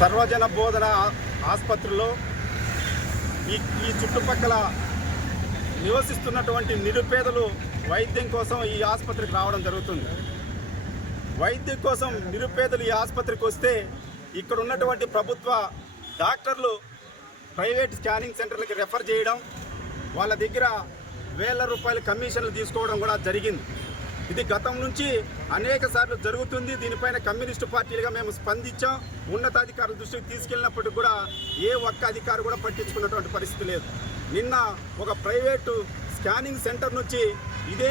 సర్వజన బోధన ఆసుపత్రిలో ఈ చుట్టుపక్కల నివసిస్తున్నటువంటి నిరుపేదలు వైద్యం కోసం ఈ ఆసుపత్రికి రావడం జరుగుతుంది. వైద్యం కోసం నిరుపేదలు ఈ ఆసుపత్రికి వస్తే ఇక్కడ ఉన్నటువంటి ప్రభుత్వ డాక్టర్లు ప్రైవేట్ స్కానింగ్ సెంటర్లకి రెఫర్ చేయడం, వాళ్ళ దగ్గర వేల రూపాయల కమిషన్లు తీసుకోవడం కూడా జరిగింది. ఇది గతం నుంచి అనేక సార్లు జరుగుతుంది. దీనిపైన కమ్యూనిస్టు పార్టీలుగా మేము స్పందించాం. ఉన్నతాధికారుల దృష్టికి తీసుకెళ్ళినప్పటికీ కూడా ఏ ఒక్క అధికారి కూడా పట్టించుకున్నటువంటి పరిస్థితి లేదు. నిన్న ఒక ప్రైవేటు స్కానింగ్ సెంటర్ నుంచి ఇదే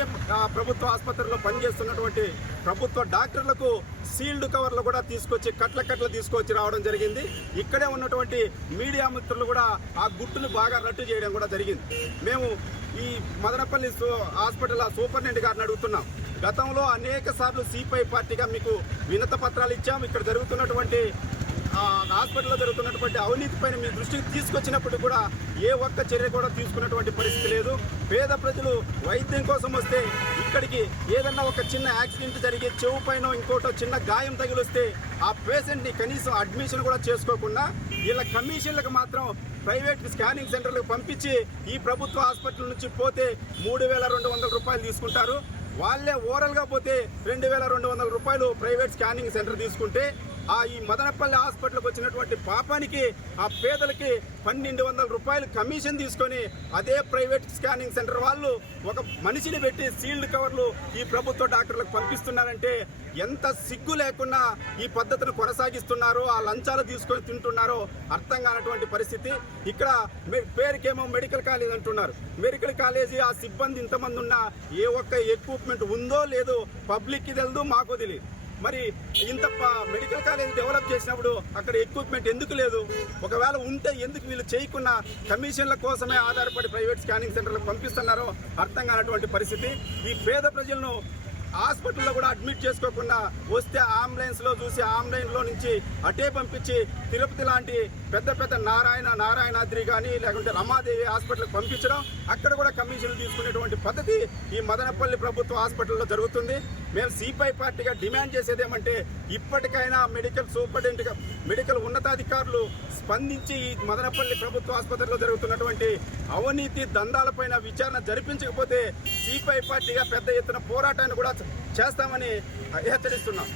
ప్రభుత్వ ఆసుపత్రిలో పనిచేస్తున్నటువంటి ప్రభుత్వ డాక్టర్లకు సీల్డ్ కవర్లు కూడా తీసుకొచ్చి కట్ల తీసుకొచ్చి రావడం జరిగింది. ఇక్కడే ఉన్నటువంటి మీడియా మిత్రులు కూడా ఆ గుట్టును బాగా రట్టు చేయడం కూడా జరిగింది. మేము ఈ మదనపల్లి హాస్పిటల్ సూపరింటెండెంట్ గారిని అడుగుతున్నాం. గతంలో అనేక సార్లు సిపిఐ పార్టీగా మీకు వినత పత్రాలు ఇచ్చాం. ఇక్కడ జరుగుతున్నటువంటి హాస్పిటల్లో జరుగుతున్నటువంటి అవినీతి పైన మీ దృష్టికి తీసుకొచ్చినప్పుడు కూడా ఏ ఒక్క చర్య కూడా తీసుకున్నటువంటి పరిస్థితి లేదు. పేద ప్రజలు వైద్యం కోసం వస్తే ఇక్కడికి ఏదన్నా ఒక చిన్న యాక్సిడెంట్ జరిగి చెవు పైన ఇంకోటో చిన్న గాయం తగిలిస్తే ఆ పేషెంట్ని కనీసం అడ్మిషన్ కూడా చేసుకోకుండా వీళ్ళ కమిషన్లకు మాత్రం ప్రైవేట్ స్కానింగ్ సెంటర్లకు పంపించి ఈ ప్రభుత్వ హాస్పిటల్ నుంచి పోతే 3,200 రూపాయలు తీసుకుంటారు. వాళ్ళే ఓరల్గా పోతే 2,200 రూపాయలు ప్రైవేట్ స్కానింగ్ సెంటర్ తీసుకుంటే ఈ మదనపల్లి హాస్పిటల్కి వచ్చినటువంటి పాపానికి ఆ పేదలకి 1,200 రూపాయలు కమిషన్ తీసుకొని అదే ప్రైవేట్ స్కానింగ్ సెంటర్ వాళ్ళు ఒక మనిషిని పెట్టి సీల్డ్ కవర్లు ఈ ప్రభుత్వ డాక్టర్లకు పంపిస్తున్నారంటే ఎంత సిగ్గు లేకుండా ఈ పద్ధతిని కొనసాగిస్తున్నారో, ఆ లంచాలు తీసుకొని తింటున్నారో అర్థం కానటువంటి పరిస్థితి. ఇక్కడ పేరుకేమో మెడికల్ కాలేజ్ అంటున్నారు. మెడికల్ కాలేజీ ఆ సిబ్బంది ఇంతమంది ఉన్నా ఏ ఒక్క ఎక్విప్మెంట్ ఉందో లేదో పబ్లిక్కి తెలియదు, మాకు తెలియదు. మరి ఇంత మెడికల్ కాలేజ్ డెవలప్ చేసినప్పుడు అక్కడ ఎక్విప్మెంట్ ఎందుకు లేదు? ఒకవేళ ఉంటే ఎందుకు వీళ్ళు చేయకున్న కమిషన్ల కోసమే ఆధారపడి ప్రైవేట్ స్కానింగ్ సెంటర్లకు పంపిస్తున్నారో అర్థం కానటువంటి పరిస్థితి. ఈ పేద ప్రజలను హాస్పిటల్లో కూడా అడ్మిట్ చేసుకోకుండా వస్తే అంబులెన్స్లో చూసి అంబులెన్స్లో నుంచి అటే పంపించి తిరుపతి లాంటి పెద్ద నారాయణాద్రి కానీ లేకుంటే రమాదేవి హాస్పిటల్కి పంపించడం, అక్కడ కూడా కమిషన్లు తీసుకునేటువంటి పద్ధతి ఈ మదనపల్లి ప్రభుత్వ హాస్పిటల్లో జరుగుతుంది. మేము సిపిఐ పార్టీగా డిమాండ్ చేసేది ఏమంటే ఇప్పటికైనా మెడికల్ ఉన్నతాధికారులు స్పందించి ఈ మదనపల్లి ప్రభుత్వ ఆసుపత్రిలో జరుగుతున్నటువంటి అవినీతి దందాలపైన విచారణ జరిపించకపోతే సిపిఐ పార్టీగా పెద్ద ఎత్తున పోరాటాన్ని కూడా చేస్తామని హెచ్చరిస్తున్నాం.